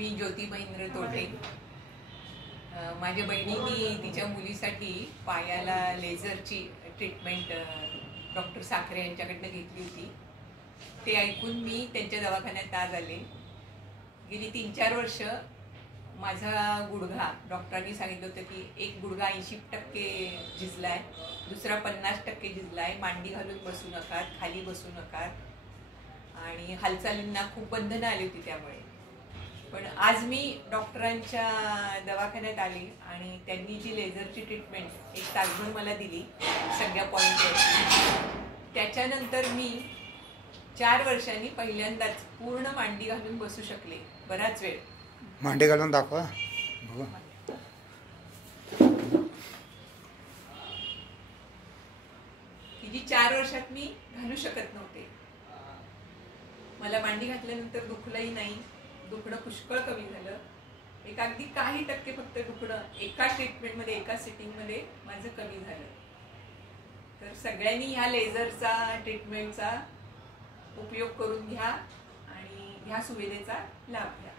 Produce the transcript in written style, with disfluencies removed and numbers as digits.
मी ज्योती महेंद्र तोटे. माझ्या बहिणीने तिच्या मुलीसाठी पायाला लेझरची ट्रीटमेंट डॉक्टर साखरे यांच्याकडनं घेतली होती. ते ऐकून मी त्यांच्या दवाखान्यात आज आले. गेली 3-4 वर्ष माझा गुडघा डॉक्टरांनी सांगितलं होतं की एक गुडघा 80% झिजलाय, दुसरा 50% झिजलाय, मांडी घालून बसू नका, खाली बसू नका आणि हालचालींना खूप बंधनं आली होती त्यामुळे. पण आज मी डॉक्टरांच्या दवाखान्यात आली आणि त्यांनी जी लेझरची ट्रीटमेंट 1 तासभर मला दिली सगळ्या पॉईंटवरती, त्याच्यानंतर मी 4 वर्षांनी पहिल्यांदाच पूर्ण मांडी घालून बसू शकले. बराच वेळ मांडी घालून दाखवा. की जी 4 वर्षात मी घालू शकत नव्हते. मला मांडी घातल्यानंतर दुखलंही नाही, दुखणं पुष्कळ कमी झालं. एक अगदी काही टक्के फक्त दुखणं एका ट्रीटमेंटमध्ये, एका सिटिंगमध्ये माझं कमी झालं. तर सगळ्यांनी ह्या लेझरचा ट्रीटमेंटचा उपयोग करून घ्या आणि ह्या सुविधेचा लाभ घ्या.